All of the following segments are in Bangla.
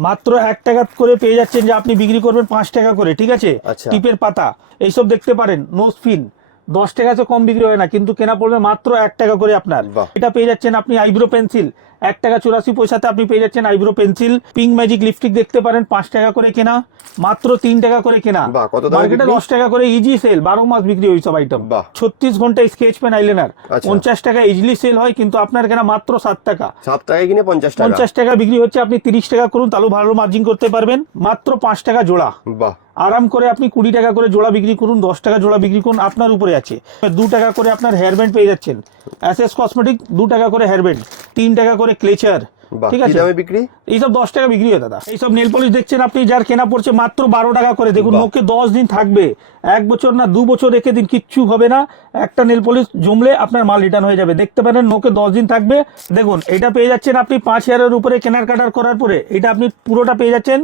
মাত্র এক টাকা করে পেয়ে যাচ্ছেন যে আপনি বিক্রি করবেন পাঁচ টাকা করে ঠিক আছে? আচ্ছা। টিপের পাতা এইসব দেখতে পারেন নোসফিন দশ টাকা তো কম বিক্রি হয় না কিন্তু কেনা পড়বে মাত্র এক টাকা করে আপনার। এটা পেয়ে যাচ্ছেন আপনি আইব্রো পেন্সিল। এক টাকা চুরাশি পয়সাতে আপনি পেয়ে যাচ্ছেন eyebrow pencil pink magic lipstick দেখতে পারেন পাঁচ টাকা করে কেনা মাত্র তিন টাকা করে কেনা। মার্কেটে দশ টাকা করে ইজি সেল বারো মাস বিক্রি ওই সব আইটেম ছত্রিশ ঘণ্টা স্কেচ পেন আইলেনার। পঞ্চাশ টাকা ইজিলি সেল হয় কিন্তু আপনার কেনা মাত্র সাত টাকা। সাত টাকায় কিনে পঞ্চাশ পঞ্চাশ টাকা বিক্রি হচ্ছে আপনি তিরিশ টাকা করুন তাহলেও ভালো মার্জিন করতে পারবেন। মাত্র পাঁচ টাকা জোড়া। বাহ। আরাম করে আপনি কুড়ি টাকা করে জোড়া বিক্রি করুন দশ টাকা জোড়া বিক্রি করুন আপনার উপরে আছে। দু টাকা করে আপনার হেয়ার ব্যান্ড পেয়ে যাচ্ছেন। এস কসমেটিক দু টাকা করে হেয়ার ব্যান্ড তিন টাকা করে ক্লেচার বাহ ঠিক আছে? দামে বিক্রি? এইসব দশ টাকা বিক্রি হয় দাদা। এইসব নেল পলিশ দেখছেন আপনি যার কেনা পড়ছে মাত্র বারো টাকা করে। দেখুন। নোকে দশ দিন থাকবে। এক বছর না দু বছর রেখে দিন কিচ্ছু হবে না। একটা নেল পলিশ জমলে আপনার মাল রিটার্ন হয়ে যাবে। দেখতে পারেন নোকে দশ দিন থাকবে। দেখুন এটা পেয়ে যাচ্ছেন আপনি পাঁচ হাজারের উপরে কেনার কাটার করার পরে। এটা আপনি পুরোটা পেয়ে যাচ্ছেন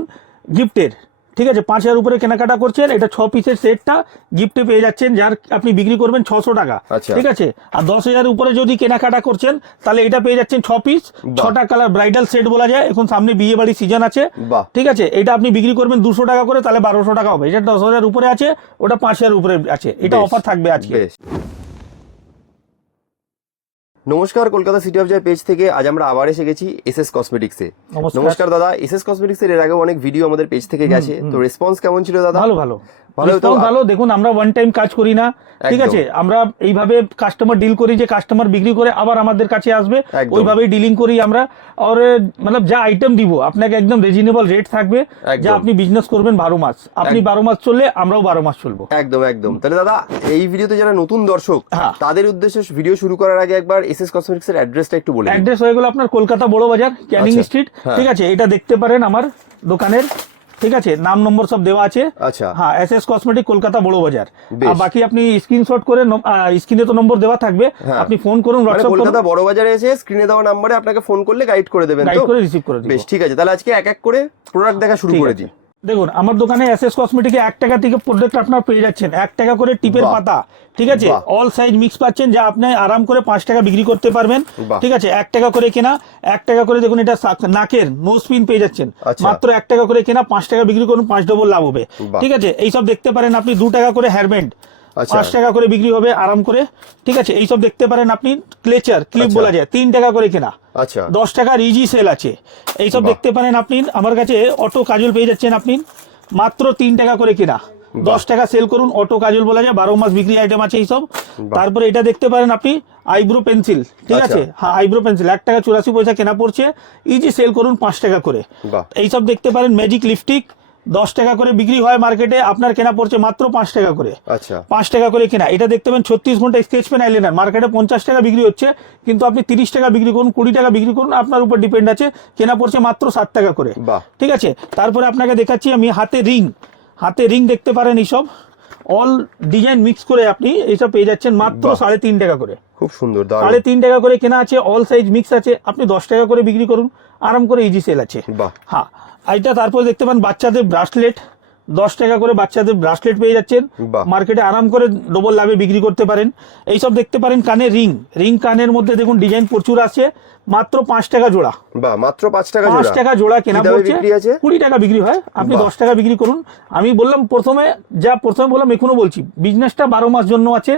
গিফটের ঠিক আছে পাঁচ হাজার উপরে কেনাকাটা করছেন এটা ছ পিসের সেটটা গিফটে পেয়ে যাচ্ছেন যার আপনি বিক্রি করবেন ছশো টাকা। আচ্ছা। ঠিক আছে? আর দশ হাজার উপরে যদি কেনাকাটা করছেন তাহলে এটা পেয়ে যাচ্ছেন ছ পিস ছটা কালার ব্রাইডাল সেট বলা যায় এখন সামনে বিয়ে বাড়ি সিজন আছে। ঠিক আছে? এটা আপনি বিক্রি করবেন দুশো টাকা করে তাহলে বারোশো টাকা হবে। এটা দশ হাজার উপরে আছে ওটা পাঁচ হাজার উপরে আছে। এটা অফার থাকবে আজকে। নমস্কার Kolkata city of joy page থেকে আজ আমরা আবার এসে গেছি এস এস কসমেটিক্সে নমস্কার। নমস্কার দাদা এস এস কসমেটিক্সের এর আগে অনেক ভিডিও আমাদের পেজ থেকে গেছে। তো রেসপন্স কেমন ছিল দাদা? ভালো ভালো। ভালো দেখুন আমরা ওয়ান টাইম কাজ করি না ঠিক আছে? আমরা এইভাবে কাস্টমার ডিল করি যে কাস্টমার বিক্রি করে আবার আমাদের কাছে আসবে। ওইভাবেই ডিলিং করি আমরা। আর মানে যা আইটেম দিব আপনাকে একদম রিজনেবল রেট থাকবে যা আপনি বিজনেস করবেন বারো মাস। আপনি বারো মাস চললে আমরাও বারো মাস চলবো। একদম একদম। তাহলে দাদা এই ভিডিওতে যারা নতুন দর্শক হ্যাঁ। তাদের উদ্দেশ্যে ভিডিও শুরু করার আগে একবার এস এস কসমেটিক্স এর অ্যাড্রেসটা একটু বলে। অ্যাড্রেস হয়ে গেল আপনার কলকাতা বড় বাজার ক্যানিং স্ট্রিট। ঠিক আছে? এটা দেখতে পারেন আমার দোকানের। ঠিক আছে? নাম নম্বর সব দেওয়া আছে। আচ্ছা। হ্যাঁ এস এস কসমেটিক কলকাতা বড় বাজার। আর বাকি আপনি স্ক্রিনশট করে স্ক্রিনে তো নম্বর দেওয়া থাকবে। হ্যাঁ। আপনি ফোন করুন মানে হোয়াটসঅ্যাপ করুন। কলকাতা বড় বাজারে এসে স্ক্রিনে দেওয়া নাম্বারে আপনাকে ফোন করলে গাইড করে দেবেন গাইড করে রিসিভ করে বেশ ঠিক আছে। তাহলে আজকে এক এক করে প্রোডাক্ট দেখা শুরু করে। দিই। দেখুন আমার দোকানে এস এস কসমেটিকে এক টাকা থেকে প্রোডাক্ট আপনার পেয়ে যাচ্ছেন। এক টাকা করে টিপের পাতা ঠিক আছে? অল সাইজ মিক্স পাচ্ছেন যা আপনি আরাম করে পাঁচ টাকা বিক্রি করতে পারবেন ঠিক আছে? এক টাকা করে কেনা এক টাকা করে দেখুন এটা নাকের নোজ পিন পেয়ে যাচ্ছেন। আচ্ছা। মাত্র এক টাকা করে কেনা পাঁচ টাকা বিক্রি করুন পাঁচ ডবল লাভ হবে। ঠিক আছে? এইসব দেখতে পারেন আপনি দু টাকা করে হেয়ারব্যান্ড। পাঁচ টাকা করে বিক্রি হবে আরাম করে। ঠিক আছে এইসব দেখতে পারেন আপনি ক্লেচার ক্লিপ আচ্ছা। বলা যায় তিন টাকা করে কেনা। আচ্ছা। দশ টাকার ইজি সেল আছে। এইসব। দেখতে পারেন আপনি আমার কাছে অটো কাজল পেয়ে যাচ্ছেন আপনি। মাত্র তিন টাকা করে কেনা। দশ টাকা সেল করুন অটো কাজল বলা যায় বারো মাস বিক্রি আইটেম আছে এইসব। তারপরে এটা দেখতে পারেন আপনি আইব্রো পেন্সিল ঠিক আচ্ছা। আছে? হ্যাঁ আইব্রো পেন্সিল এক টাকা চুরাশি পয়সা কেনা পড়ছে। ইজি সেল করুন পাঁচ টাকা করে। এইসব দেখতে পারেন ম্যাজিক লিপস্টিক দশ টাকা করে বিক্রি হয় মার্কেটে আপনার কেনা পড়ছে মাত্র পাঁচ টাকা করে। আচ্ছা। পাঁচ টাকা করে কেনা। এটা দেখতে পাবেন ছত্রিশ ঘণ্টা স্কেচ পেন আইলেনার মার্কেটে পঞ্চাশ টাকা বিক্রি হচ্ছে কিন্তু আপনি তিরিশ টাকা বিক্রি করুন কুড়ি টাকা বিক্রি করুন আপনার উপর ডিপেন্ড আছে কেনা পড়ছে মাত্র সাত টাকা করে। ঠিক আছে? তারপরে আপনাকে দেখাচ্ছি আমি হাতে রিং হাতে রিং দেখতে পারেন এইসব। অল ডিজাইন মিক্স করে আপনি এইসব পেয়ে যাচ্ছেন মাত্র সাড়ে তিন টাকা করে। খুব সুন্দর সাড়ে তিন টাকা করে কেনা আছে অল সাইজ মিক্স আছে। আপনি দশ টাকা করে বিক্রি করুন আরাম করে ইজি সেল আছে। বাহ। হ্যাঁ। এইটা তারপর দেখতে পান বাচ্চাদের ব্রাসলেট। দশ টাকা করে বাচ্চাদের ব্রাসলেট পেয়ে যাচ্ছেন। মার্কেটে আরাম করে ডবল লাভে বিক্রি করতে পারেন। এইসব দেখতে পারেন কানে রিং। রিং কানের মধ্যে দেখুন ডিজাইন প্রচুর আছে। মাত্র পাঁচ টাকা জোড়া। বাহ মাত্র পাঁচ টাকা পাঁচ টাকা জোড়া কেনা পড়ছে কুড়ি টাকা বিক্রি হয়। আপনি দশ টাকা বিক্রি করুন। আমি বললাম প্রথমে যা প্রথমে বললাম এখনও বলছি বিজনেসটা বারো মাস জন্য আছে।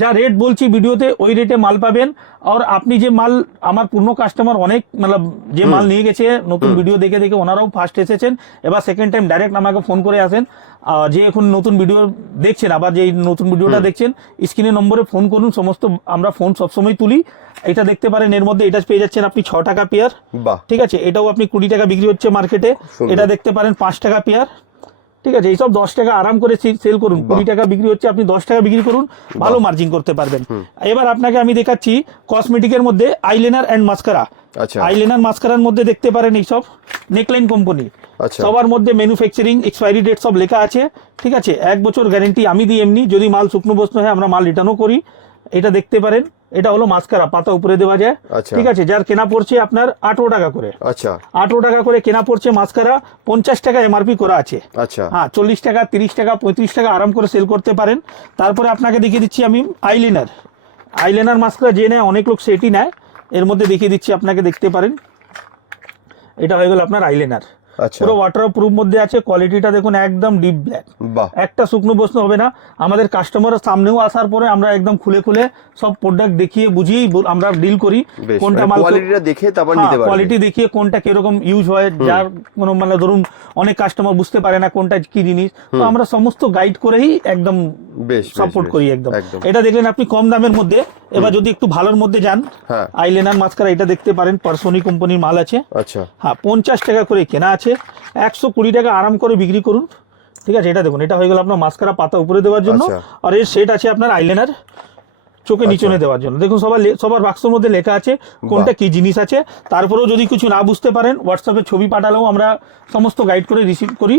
যা রেট বলছি ভিডিওতে ওই রেটে মাল পাবেন। আর আপনি যে মাল আমার পূর্ণ কাস্টমার অনেক মানে যে মাল নিয়ে গেছে নতুন ভিডিও দেখে দেখে ওনারাও ফার্স্ট এসেছেন। এবার সেকেন্ড টাইম ডাইরেক্ট আমাকে ফোন করে আসেন। যে এখন নতুন ভিডিও দেখছেন আবার যে নতুন ভিডিওটা দেখছেন স্ক্রিনে নম্বরে ফোন করুন সমস্ত আমরা ফোন সবসময় তুলি। এটা দেখতে পারেন এর মধ্যে এটা পেয়ে যাচ্ছেন আপনি ছ টাকা পেয়ার ঠিক আছে? এটাও আপনি কুড়ি টাকা বিক্রি হচ্ছে মার্কেটে এটা দেখতে পারেন পাঁচ টাকা পেয়ার ঠিক আছে এইসব দশ টাকা আরাম করে সেল করুন। কুড়ি টাকা বিক্রি হচ্ছে আপনি দশ টাকা বিক্রি করুন ভালো মার্জিন করতে পারবেন। এবার আপনাকে আমি দেখাচ্ছি কসমেটিকের মধ্যে আইলেনার অ্যান্ড মাস্কারা আইলেনার মাস্কারার মধ্যে দেখতে পারেন এইসব নেকলাইন কোম্পানি আচ্ছা। সবার মধ্যে ম্যানুফ্যাকচারিং এক্সপায়ারি ডেট সব লেখা আছে ঠিক আছে? এক বছর গ্যারেন্টি আমি দিই এমনি যদি মাল শুকনো বস্তু হয় আমরা মাল রিটার্নও করি। এটা দেখতে পারেন এটা হলো মাস্কারা পাতা উপরে দেওয়া যায়। আচ্ছা। ঠিক আছে যার কেনা পড়ছে আপনার আঠারো টাকা করে। আচ্ছা। আঠারো টাকা করে কেনা পড়ছে মাস্কারা পঞ্চাশ টাকা এমআরপি করা আছে। আচ্ছা। হ্যাঁ চল্লিশ টাকা তিরিশ টাকা পঁয়ত্রিশ টাকা আরাম করে সেল করতে পারেন। তারপরে আপনাকে দেখিয়ে দিচ্ছি আমি আইলাইনার আইলাইনার মাস্কারা যে নেয় অনেক লোক সেটি নেয়। এর মধ্যে দেখিয়ে দিচ্ছি আপনাকে দেখতে পারেন। এটা হয়ে গেল আপনার আইলাইনার। পুরো ওয়াটার প্রুফ মধ্যে আছে কোয়ালিটিটা দেখুন একদম ডিপ ব্ল্যাক একটা শুকনো বসতে হবে না আমাদের কাস্টমারের সামনেও আসার পরে আমরা একদম খুলে খুলে সব প্রোডাক্ট দেখিয়ে বুঝিয়েই আমরা ডিল করি কোনটা মাল কোয়ালিটিটা দেখে তারপর নিতে পারবে। কোয়ালিটি দেখিয়ে কোনটা কীরকম ইউজ হয় যার কোনো মানে ধরুন অনেক কাস্টমার বুঝতে পারে না কোনটা কি জিনিস। তো আমরা সমস্ত গাইড করেই একদম সাপোর্ট করি একদম। এটা দেখলেন আপনি কম দামের মধ্যে। এবার যদি একটু ভালোর মধ্যে যান হ্যাঁ। আইলেনার মাস্কারা এটা দেখতে পারেন পার্সোনি কোম্পানির মাল আছে। আচ্ছা। হ্যাঁ পঞ্চাশ টাকা করে কেনা আছে। একশো কুড়ি টাকা আরাম করে বিক্রি করুন। ঠিক আছে এটা দেখুন এটা হয়ে গেল আপনার মাস্কারা পাতা উপরে দেওয়ার জন্য। আচ্ছা। আর এর সেট আছে আপনার আইলাইনার চোখে নিচনে দেওয়ার জন্য। দেখুন সবার সবার বাক্সের মধ্যে লেখা আছে কোনটা কি জিনিস আছে। তারপরেও যদি কিছু না বুঝতে পারেন হোয়াটসঅ্যাপে ছবি পাঠালেও আমরা সমস্ত গাইড করে রিসিভ করি।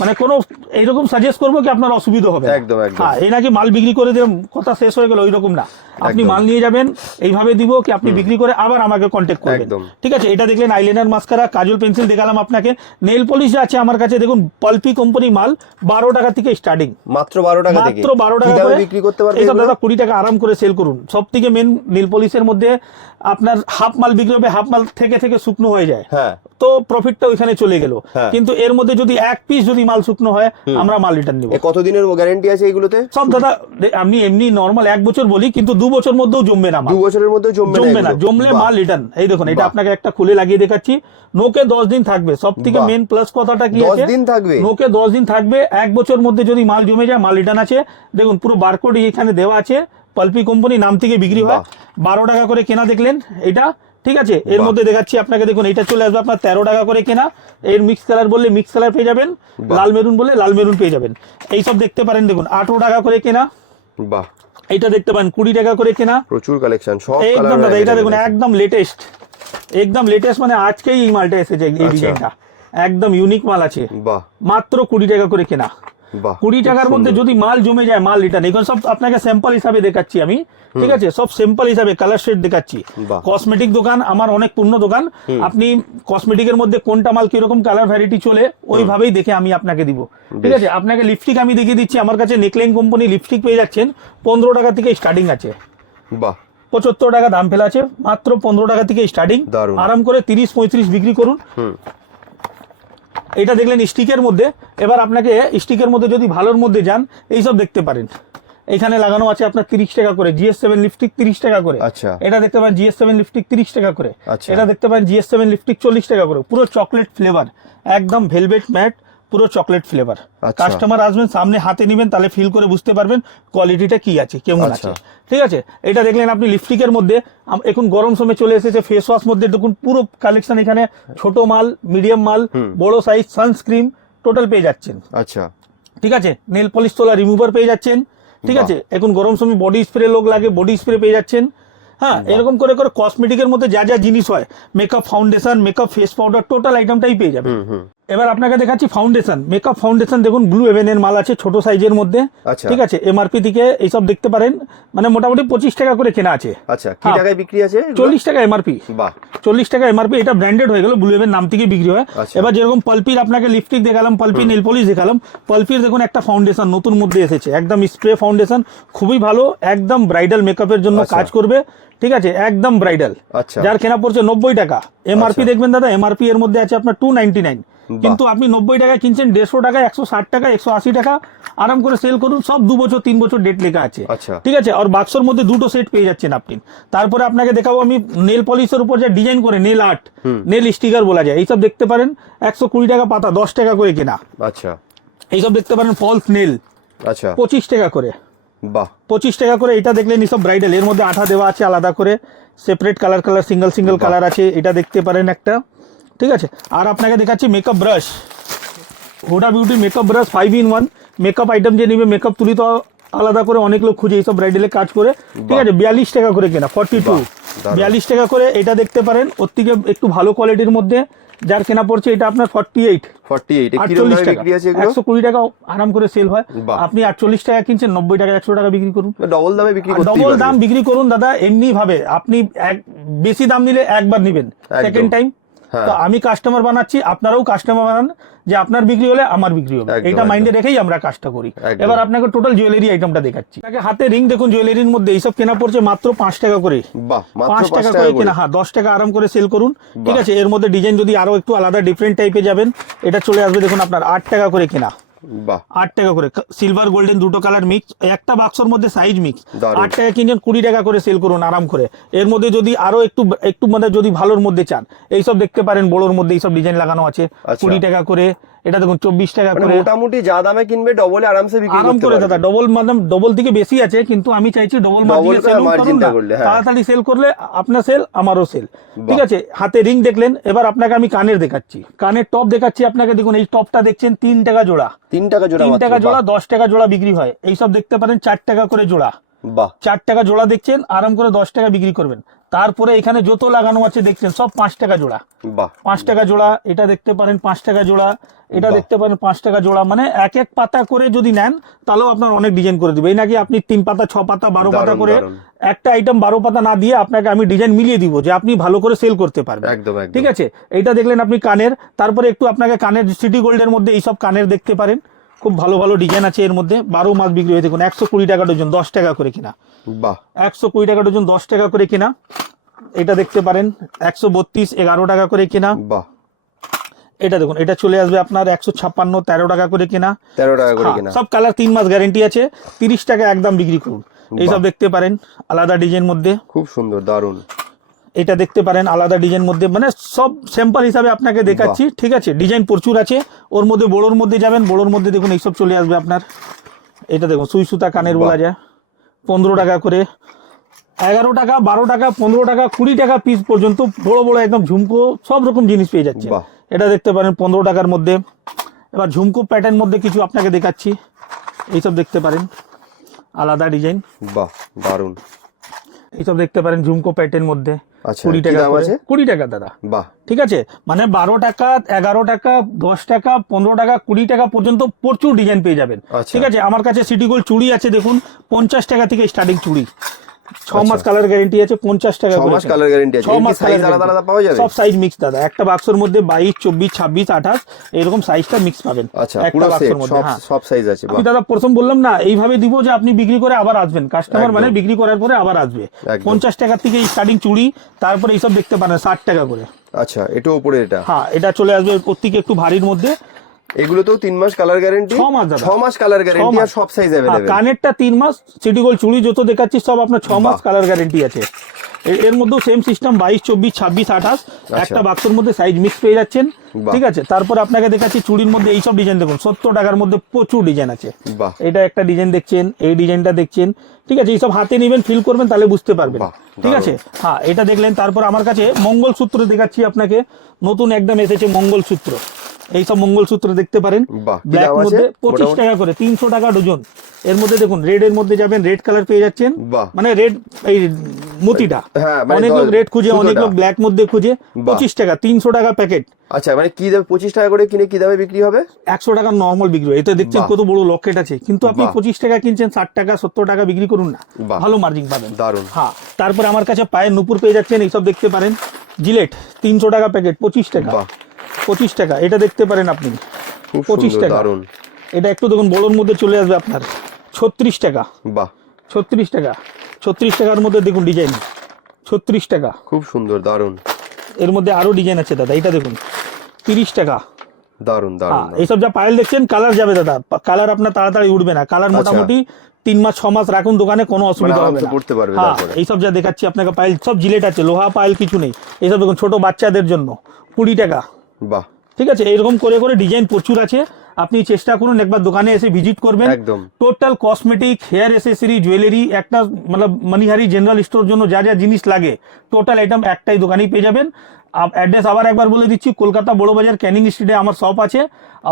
মানে কোনো এইরকম সাজেস্ট করব কি আপনার অসুবিধা হবে একদম, একদম। হ্যাঁ এই নাকি মাল বিক্রি করে দিলাম কথা শেষ হয়ে গেল ওই রকম না। আপনি মাল নিয়ে যাবেন এইভাবে দিব কি আপনি বিক্রি করে আবার আমাকে কন্ট্যাক্ট করবেন। ঠিক আছে এটা দেখলেন আইলাইনার মাস্কারা কাজল পেন্সিল দেখালাম আপনাকে। নেল পলিশ আছে আমার কাছে দেখুন পালপি কোম্পানি মাল বারো টাকা থেকে স্টার্টিং মাত্র বারো টাকা থেকে? মাত্র বারো টাকা বিক্রি করতে পারবেন দাদা কুড়ি টাকা আরাম করে সেল করুন। সব থেকে মেন নেল পলিশের মধ্যে আপনার হাফ মাল বিক্রি হবে হাফ মাল থেকে থেকে শুকনো হয়ে যায়। হ্যাঁ। তো প্রফিটটা ওইখানে চলে গেল। হ্যাঁ। কিন্তু এর মধ্যে যদি এক পিস যদি মাল শুকনো হয় আমরা মাল রিটার্ন নিব। কতদিনের গ্যারান্টি আছে এগুলোতে? সব দাদা আমি এমনি নর্মাল এক বছর বলি কিন্তু দু বছর মধ্যেও জমবে না দু বছরের মধ্যে জমবে জমবে না জমলে মাল রিটার্ন এই দেখুন এটা আপনাকে একটা খুলে লাগিয়ে দেখাচ্ছি। নোকে দশ দিন থাকবে। সব থেকে মেন প্লাস কথাটা কি আছে? দিন থাকবে? নোকে দশ দিন থাকবে। এক বছর মধ্যে যদি মাল জমে যায় মাল রিটার্ন আছে। দেখুন পুরো বারকোড এখানে দেওয়া আছে। পালপি কোম্পানি নাম থেকে বিক্রি হয়। বারো টাকা করে কেনা দেখলেন এটা ঠিক আছে? এর মধ্যে দেখাচ্ছি আপনাকে দেখুন এটা চলে আসবে আপনার তেরো টাকা করে কেনা। এর মিক্স কালার বললে মিক্স কালার পেয়ে যাবেন লাল মেরুন বললে লাল মেরুন পেয়ে যাবেন। এইসব দেখতে পারেন দেখুন আঠেরো টাকা করে কেনা। বাহ। এইটা দেখতে পারেন কুড়ি টাকা করে কেনা। প্রচুর কালেকশন সব একদম দাদা এটা দেখুন একদম লেটেস্ট একদম লেটেস্ট মানে আজকেই এই মালটা এসেছে এই আচ্ছা। ডিজাইনটা একদম ইউনিক মাল আছে। বাহ। মাত্র কুড়ি টাকা করে কেনা। কুড়ি টাকার মধ্যে যদি মাল জমে যায় মাল রিটার্ন এখন সব আপনাকে স্যাম্পল হিসাবে দেখাচ্ছি আমি ঠিক আছে? সব স্যাম্পল হিসাবে কালার শেড দেখাচ্ছি। কসমেটিক দোকান আমার অনেক পূর্ণ দোকান। আপনি কসমেটিকের মধ্যে কোনটা মাল কীরকম কালার ভ্যারাইটি চলে ওইভাবেই দেখে আমি আপনাকে দিব। ঠিক আছে? আপনাকে লিপস্টিক আমি দেখিয়ে দিচ্ছি। আমার কাছে নেকলেন কোম্পানি লিপস্টিক পেয়ে যাচ্ছেন। পনেরো টাকা থেকে স্টার্টিং আছে। বাহ। পঁচাত্তর টাকা দাম ফেলা আছে। মাত্র পনেরো টাকা থেকে স্টার্টিং আরাম করে তিরিশ পঁয়ত্রিশ বিক্রি করুন। এটা দেখলেন স্টিকের মধ্যে এবার আপনাকে স্টিকের মধ্যে যদি ভালোর মধ্যে যান এইসব দেখতে পারেন এখানে লাগানো আছে আপনার তিরিশ টাকা করে জিএস সেভেন লিপস্টিক তিরিশ টাকা করে আচ্ছা। এটা দেখতে পান জিএস সেভেন লিপস্টিক তিরিশ টাকা করে আচ্ছা। এটা দেখতে পান জিএস সেভেন লিপস্টিক চল্লিশ টাকা করে পুরো চকলেট ফ্লেভার একদম ভেলভেট ম্যাট পুরো চকলেট ফ্লেভার। কাস্টমার আসবেন সামনে হাতে নেবেন তাহলে ফিল করে বুঝতে পারবেন কোয়ালিটিটা কি আছে কেমন আচ্ছা। আছে। ঠিক আছে? এটা দেখলেন আপনি লিপস্টিকের মধ্যে এখন গরম সময় চলে এসেছে ফেস ওয়াশ মধ্যে দেখুন পুরো কালেকশন এখানে ছোট মাল মিডিয়াম মাল বড় সাইজ সানস্ক্রিন টোটাল পেয়ে যাচ্ছেন। আচ্ছা। ঠিক আছে? নেল পলিশ তোলা রিমুভার পেয়ে যাচ্ছেন। ঠিক আছে? এখন গরম সময় বডি স্প্রে লোক লাগে বডি স্প্রে পেয়ে যাচ্ছেন। হ্যাঁ এরকম করে করে কসমেটিকের মধ্যে যা যা জিনিস হয় makeup foundation makeup face powder total আইটেমটাই পেয়ে হুম। এবার আপনাকে দেখাচ্ছি ফাউন্ডেশন মেকআপ ফাউন্ডেশন দেখুন ব্লু এভেনের মাল আছে ছোট সাইজের মধ্যে। আচ্ছা। ঠিক আছে এমআরপি থেকে এইসব দেখতে পারেন। মানে মোটামুটি পঁচিশ টাকা করে কেনা আছে। আচ্ছা কি হ্যাঁ। টাকায় বিক্রি আছে চল্লিশ টাকা এমআরপি চল্লিশ টাকা এমআরপি এটা ব্র্যান্ডেড হয়ে গেল ব্লু এভেন নাম থেকে বিক্রি হয়। আচ্ছা। এবার যেরকম পালপির আপনাকে লিপস্টিক দেখালাম পালপি নেল পলিশ দেখালাম পালপির দেখুন একটা ফাউন্ডেশন নতুন মধ্যে এসেছে একদম স্প্রে ফাউন্ডেশন খুবই ভালো একদম ব্রাইডাল মেকআপের জন্য। কাজ করবে। ঠিক আছে? একদম ব্রাইডাল আচ্ছা। যার কেনা পড়ছে নব্বই টাকা। এমআরপি আচ্ছা। দেখবেন দাদা এমআরপি এর মধ্যে আছে আপনার টু নাইনটি নাইন কিন্তু আপনি নব্বই টাকায় কিনছেন দেড়শো টাকা একশো ষাট টাকা একশো আশি টাকা আরাম করে সেল করুন সব দু বছর তিন বছর ডেট লেখা আছে। আচ্ছা। ঠিক আছে? আর বাক্সর মধ্যে দুটো সেট পেয়ে যাচ্ছেন আপনি। তারপরে আপনাকে দেখাবো আমি নেল পলিশের উপর যা ডিজাইন করে নেল আর্ট নেল স্টিকার বলা যায়। এইসব দেখতে পারেন একশো কুড়ি টাকা পাতা দশ টাকা করে কেনা। আচ্ছা। এইসব দেখতে পারেন ফলস নেল আচ্ছা। পঁচিশ টাকা করে। বাহ। পঁচিশ টাকা করে এটা দেখলেন এইসব ব্রাইডাল এর মধ্যে আঠা দেওয়া আছে আলাদা করে। Separate colour colour single single colour আছে। এটা দেখতে পারেন একটা। ঠিক আছে? আর আপনাকে দেখাচ্ছি makeup brush Huda beauty makeup brush five in one makeup item যে নিবে মেকআপ তুলি তো আলাদা করে অনেক লোক খুঁজে এইসব ব্রাইডালে কাজ করে। ঠিক আছে? বিয়াল্লিশ টাকা করে কেনা ফর্টি টু বিয়াল্লিশ টাকা করে এটা দেখতে পারেন। ওর থেকে একটু ভালো কোয়ালিটির মধ্যে। যার কেনা পড়ছে এটা আপনার ফর্টি এইট ফর্টি এইট আটচল্লিশ টাকা। একশো কুড়ি টাকা আরাম করে সেল হয়। আপনি আটচল্লিশ টাকা কিনছেন নব্বই টাকা একশো টাকা বিক্রি করুন। ডবল দামে বিক্রি ডবল দাম বিক্রি করুন দাদা এমনি ভাবে আপনি এক বেশি দাম নিলে একবার নিবেন। Second time. তো আমি কাস্টমার বানাচ্ছি আপনারাও কাস্টমার বানান যে আপনার বিক্রি হলে আমার বিক্রি হবে। এটা মাইন্ডে রেখেই আমরা কাজটা করি। এবার আপনাকে টোটাল জুয়েলারি আইটেমটা দেখাচ্ছি। আপনাকে হাতে রিং দেখুন জুয়েলারির মধ্যে এইসব কেনা পড়ছে মাত্র পাঁচ টাকা করে। বাহ মাত্র পাঁচ টাকা করে কেনা হ্যাঁ দশ টাকা আরাম করে সেল করুন। ঠিক আছে এর মধ্যে ডিজাইন যদি আরও একটু আলাদা ডিফারেন্ট টাইপে যাবেন এটা চলে আসবে দেখুন আপনার আট টাকা করে কেনা। বাহ। আট টাকা করে। সিলভার গোল্ডেন দুটো কালার মিক্স একটা বাক্সর মধ্যে সাইজ মিক্স আট টাকা কিনছেন কুড়ি টাকা করে সেল করুন আরাম করে। এর মধ্যে যদি আরও একটু একটু মানে যদি ভালোর মধ্যে চান এইসব দেখতে পারেন বড়োর মধ্যে এইসব ডিজাইন লাগানো আছে। আচ্ছা। কুড়ি টাকা করে এটা দেখুন চব্বিশ টাকা মানে করে। মোটামুটি যা দামে কিনবে ডবলে আরামসে বিক্রি আরাম করে দাদা ডবল মানে ডবল থেকে বেশি আছে কিন্তু আমি চাইছি ডবল মার্জিনে হ্যাঁ। তাড়াতাড়ি সেল করলে আপনার সেল আমারও সেল ঠিক আছে হাতে রিং দেখলেন এবার আপনাকে আমি কানের দেখাচ্ছি। কানের টপ দেখাচ্ছি আপনাকে দেখুন এই টপটা দেখছেন তিন টাকা জোড়া। তিন টাকা জোড়া তিন টাকা জোড়া দশ টাকা জোড়া বিক্রি হয়। এইসব দেখতে পারেন চার টাকা করে জোড়া। বাহ। চার টাকা জোড়া দেখছেন আরাম করে দশ টাকা বিক্রি করবেন। তারপরে এখানে যত লাগানো আছে দেখছেন সব পাঁচ টাকা জোড়া। পাঁচ টাকা জোড়া এটা দেখতে পারেন পাঁচ টাকা জোড়া এটা দেখতে পারেন পাঁচ টাকা জোড়া। মানে এক এক পাতা করে যদি নেন তাহলেও আপনার অনেক ডিজাইন করে দিবে। এই নাকি আপনি তিন পাতা ছ পাতা বারো পাতা করে একটা আইটেম বারো পাতা না দিয়ে আপনাকে আমি ডিজাইন মিলিয়ে দিব যে আপনি ভালো করে সেল করতে পারবেন। ঠিক আছে? এটা দেখলেন আপনি কানের। তারপরে একটু আপনাকে কানের সিটি গোল্ডের মধ্যে এইসব কানের দেখতে পারেন। খুব ভালো ভালো ডিজাইন আছে এর মধ্যে। বারো মাস বিক্রি হয়ে দেখুন একশো কুড়ি টাকা ডজন দশ টাকা করে কিনা। বাহ। একশো কুড়ি টাকা ডজন দশ টাকা করে কিনা। এটা দেখতে পারেন একশো বত্রিশ এগারো টাকা করে কিনা। বাহ। এটা দেখুন এটা চলে আসবে আপনার একশো ছাপ্পান্ন তেরো টাকা করে কিনা। তেরো টাকা করে হ্যাঁ, কিনা। সব কালার তিন মাস গ্যারেন্টি আছে তিরিশ টাকা একদম বিক্রি করুন। এইসব দেখতে পারেন আলাদা ডিজাইন মধ্যে। খুব সুন্দর দারুণ এটা দেখতে পারেন আলাদা ডিজাইন মধ্যে মানে সব স্যাম্পল হিসাবে আপনাকে দেখাচ্ছি। ঠিক আছে ডিজাইন প্রচুর আছে। ওর মধ্যে বড়োর মধ্যে যাবেন বড়োর মধ্যে দেখুন এইসব চলে আসবে আপনার। এটা দেখুন সুই সুতা কানের বলা যায়। পনেরো টাকা করে। এগারো টাকা বারো টাকা পনেরো টাকা কুড়ি টাকা পিস পর্যন্ত বড় বড় একদম ঝুমকো সব রকম জিনিস পেয়ে যাচ্ছে এটা দেখতে পারেন পনেরো টাকার মধ্যে। এবার ঝুমকো প্যাটার্ন মধ্যে কিছু আপনাকে দেখাচ্ছি। এইসব দেখতে পারেন। আলাদা ডিজাইন বাহ দারুণ এইসব দেখতে পারেন ঝুমকো প্যাটের মধ্যে। আচ্ছা, কুড়ি টাকা আছে? কুড়ি টাকা দাদা। বাহ। ঠিক আছে? মানে বারো টাকা এগারো টাকা দশ টাকা পনেরো টাকা কুড়ি টাকা পর্যন্ত প্রচুর ডিজাইন পেয়ে যাবেন। আচ্ছা। ঠিক আছে? আমার কাছে সিটি গোল্ড চুড়ি আছে দেখুন পঞ্চাশ টাকা থেকে স্টার্টিং চুড়ি। ছ আচ্ছা। মাস কালার গ্যারেন্টি আছে পঞ্চাশ টাকা ছ মাস কালার গ্যারেন্টি আছে। ছ মাস সাইজ আলাদা আলাদা পাওয়া যাবে? সব সাইজ মিক্স দাদা। একটা বাক্সের মধ্যে বাইশ চব্বিশ ছাব্বিশ আঠাশ এরকম সাইজটা মিক্স পাবেন। আচ্ছা একটা বাক্সের মধ্যে সব হ্যাঁ। সব সাইজ আছে আমি দাদা প্রথম বললাম না এইভাবে দিব যে আপনি বিক্রি করে আবার আসবেন। কাস্টমার মানে বিক্রি করার পরে আবার আসবে। পঞ্চাশ টাকা থেকে স্টার্টিং চুড়ি তারপরে এইসব দেখতে পারেন ষাট টাকা করে। আচ্ছা এটা উপরে এটা? হ্যাঁ এটা চলে আসবে থেকে একটু ভারীর মধ্যে। এগুলো তো তিন মাস কালার গ্যারেন্টি ছ মাস ছ মাস কালার গ্যারেন্টি আর সব সাইজ হ্যাঁ, অ্যাভেলেবেল কানেরটা তিন মাস সিটি চুড়ি যত দেখাচ্ছি সব আপনার ছ মাস কালার গ্যারেন্টি আছে। এর মধ্যেও সেম সিস্টেম বাইশ চব্বিশ ছাব্বিশ আঠাশ একটা বাক্সের মধ্যে সাইজ মিক্স পেয়ে যাচ্ছেন। ঠিক আছে? তারপর আপনাকে দেখাচ্ছি চুড়ির মধ্যে এইসব ডিজাইন দেখুন সত্তর টাকার মধ্যে প্রচুর ডিজাইন আছে। এটা একটা ডিজাইন দেখছেন এই ডিজাইনটা দেখছেন। ঠিক আছে? এইসব হাতে নেবেন ফিল করবেন তাহলে বুঝতে পারবেন। ঠিক আছে? হ্যাঁ এটা দেখলেন তারপর আমার কাছে মঙ্গলসূত্র দেখাচ্ছি আপনাকে। নতুন একদম এসেছে মঙ্গলসূত্র। এইসব মঙ্গলসূত্র দেখতে পারেন। ব্ল্যাক মধ্যে পঁচিশ টাকা করে তিনশো টাকা ডজন। এর মধ্যে দেখুন রেড এর মধ্যে যাবেন রেড কালার পেয়ে যাচ্ছেন। মানে রেড এই মতিটা। হ্যাঁ, মানে অনেক লোক রেড খুঁজে অনেক লোক ব্ল্যাক মধ্যে খুঁজে। পঁচিশ টাকা তিনশো টাকা প্যাকেট আচ্ছা মানে কি দামে পঁচিশ টাকা করে কিনে কি দামে বিক্রি হবে? একশো টাকার নর্মাল বিক্রি হয়। এটা দেখছেন কত বড় লকেট আছে। কিন্তু আপনি পঁচিশ টাকা কিনছেন ষাট টাকা সত্তর টাকা বিক্রি করুন না। ভালো মার্জিন পাবেন। দারুণ হ্যাঁ তারপরে আমার কাছে পায়ের নুপুর পেয়ে যাচ্ছেন এইসব দেখতে পারেন। জিলেট তিনশো টাকা প্যাকেট পঁচিশ টাকা। পঁচিশ টাকা। এটা দেখতে পারেন আপনি। পঁচিশ টাকা। দারুণ এটা একটু দেখুন বড়োর মধ্যে চলে আসবে আপনার। ছত্রিশ টাকা। বাহ। ছত্রিশ টাকা। ছত্রিশ টাকার মধ্যে দেখুন ডিজাইন। ছত্রিশ টাকা। খুব সুন্দর দারুণ এর মধ্যে আরও ডিজাইন আছে দাদা। এটা দেখুন। তিরিশ টাকা। দারুণ দারুণ হ্যাঁ এইসব যা পায়েল দেখছেন কালার যাবে দাদা। কালার আপনার তাড়াতাড়ি উঠবে না। কালার আচ্ছা। মোটামুটি তিন মাস ছ মাস রাখুন দোকানে কোনো অসুবিধা হবে না। পারবে হ্যাঁ এইসব যা দেখাচ্ছি আপনাকে পায়েল সব জিলেট আছে লোহা পায়েল কিছু নেই। এইসব দেখুন ছোট বাচ্চাদের জন্য। কুড়ি টাকা। বাহ। ঠিক আছে এরকম করে করে ডিজাইন প্রচুর আছে। আপনি চেষ্টা করুন একবার দোকানে এসে ভিজিট করবেন। একদম। Total cosmetic hair accessory jewellery একটা মানে মনিহারি জেনারেল স্টোর জন্য যা যা জিনিস লাগে টোটাল আইটেম একটাই দোকানেই পেয়ে যাবেন। অ্যাড্রেস আবার একবার বলে দিচ্ছি কলকাতা বড় বাজার ক্যানিং স্ট্রিটে আমার শপ আছে।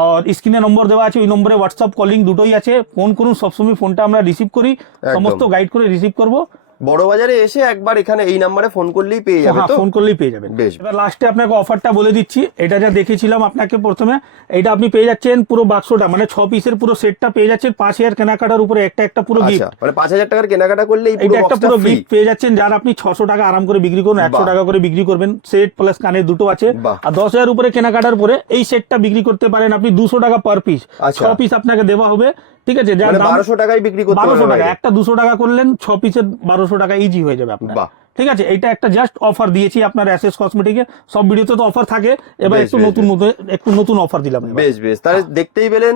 আর স্ক্রিনে নম্বর দেওয়া আছে ওই নম্বরে হোয়াটসঅ্যাপ কলিং দুটোই আছে। ফোন করুন সবসময় ফোনটা আমরা রিসিভ করি। সমস্ত গাইড করে রিসিভ করব। বড় বাজারে এসে একবার এখানে এই নাম্বারে ফোন করলেই পেয়ে যাবে হ্যাঁ তো? ফোন করলেই পেয়ে যাবেন। বেশ। এবার লাস্টে আপনাকে অফারটা বলে দিচ্ছি। এটা যা দেখেছিলাম আপনাকে প্রথমে এটা আপনি পেয়ে যাচ্ছেন পুরো বাক্সটা মানে ছ পিসের পুরো সেটটা পেয়ে যাচ্ছেন পাঁচ হাজার কেনাকাটার উপরে একটা একটা পুরো গিফট আচ্ছা মানে পাঁচ হাজার টাকার কেনাকাটা করলে এই পুরো এটা একটা পুরো গিফট পেয়ে যাচ্ছেন যার আপনি ছশো টাকা আরাম করে বিক্রি করুন একশো বাহ। টাকা করে বিক্রি করবেন। সেট প্লাস কানের দুটো আছে। আর দশ হাজার উপরে কেনাকাটার পরে এই সেটটা বিক্রি করতে পারেন আপনি দুশো টাকা পার পিস আচ্ছা। ছ পিস আপনাকে দেওয়া হবে। ঠিক আছে যার মানে বারোশো টাকায় বিক্রি করতে বারোশো টাকা একটা দুশো টাকা করলেন ছ পিসের বারোশো টাকা ইজি হয়ে যাবে আপনার। ঠিক আছে? এটা একটা জাস্ট অফার দিয়েছি আপনার অ্যাসেস কসমেটিকে সব ভিডিওতে তো অফার থাকে। এবার একটু নতুন নতুন একটু নতুন অফার দিলাম। বেশ বেশ। তাহলে দেখতেই পেলেন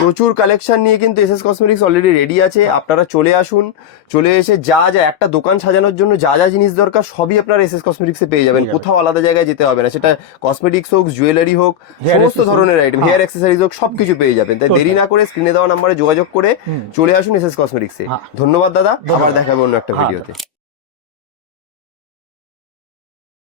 প্রচুর কালেকশন নিয়ে কিন্তু এসএস কসমেটিক্স অলরেডি রেডি আছে। আপনারা চলে আসুন চলে এসে যা যা একটা দোকান সাজানোর জন্য যা যা জিনিস দরকার সবই আপনারা এসএস কসমেটিক্সে পেয়ে যাবেন। কোথাও আলাদা জায়গায় যেতে হবে না। সেটা কসমেটিক্স হোক জুয়েলারি হোক সমস্ত ধরনের আইটেম হেয়ার অ্যাক্সেসরিজ হোক সবকিছু পেয়ে যাবেন। তাই দেরি না করে স্ক্রিনে দেওয়া নাম্বারে যোগাযোগ করে চলে আসুন এসএস কসমেটিক্সে হ্যাঁ। ধন্যবাদ দাদা। আবার দেখাবো অন্য একটা হ্যাঁ, ভিডিওতে।